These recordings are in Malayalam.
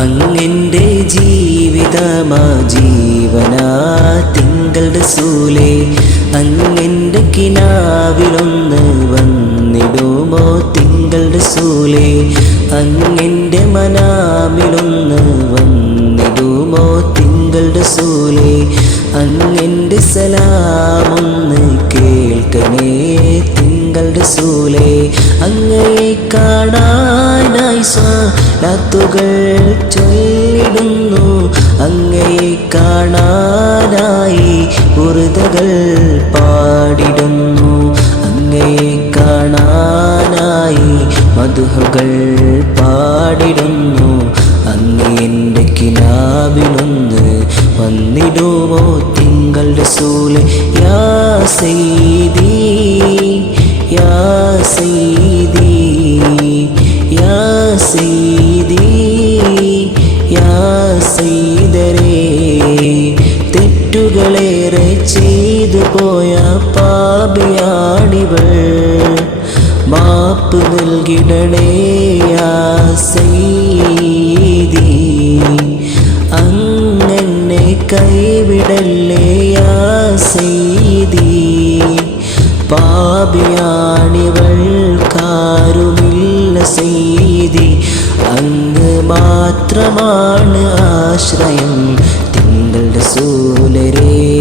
അങ്ങെന്റെ ജീവിതമാ ജീവനാ തിങ്കളുടെ സൂലെ അങ്ങെന്റെ കിനാവിലൊന്ന് വന്നിടുമോ തിങ്കളുടെ സൂലെ അങ്ങെന്റെ മനാമിലൊന്ന് വന്നിടുമോ തിങ്കളുടെ സൂലെ അങ്ങെന്റെ സലാമൊന്ന് കേൾക്കണേ തിങ്കളുടെ സൂലെ അങ്ങയെ കാണാനായി സ്വാത്തുകൾ ചൊല്ലിടുന്നു. അങ്ങയെ കാണാനായി ഉറുതകൾ പാടിടുന്നു. അങ്ങയെ കാണാനായി മധുഹകൾ പാടിടുന്നു. അങ്ങ് എന്റെ കിനാവിനൊന്ന് വന്നിടുമോ? തിങ്കളുടെ സൂൽ യാ യാ സൈദീ യാ സൈദീ യാ സൈദരേ തെറ്റുകളേറെ ചെയ്തു പോയ പാപിയാണിവൾ മാപ്പ് നൽകിടണേ യാ സൈദീ അങ്ങനെ കൈവിടല്ലേ യാ സൈദീ പാപിയാണിവൾ കാരുമില്ല സീതി. അങ്ങ് മാത്രമാണ് ആശ്രയം തിങ്കളുടെ സൂലരേ.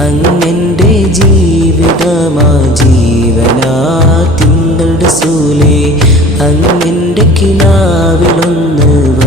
അങ്ങന്റെ ജീവിതമാ ജീവനാ തിങ്കളുടെ സൂലെ. അങ്ങന്റെ കിനാവിലൊന്ന്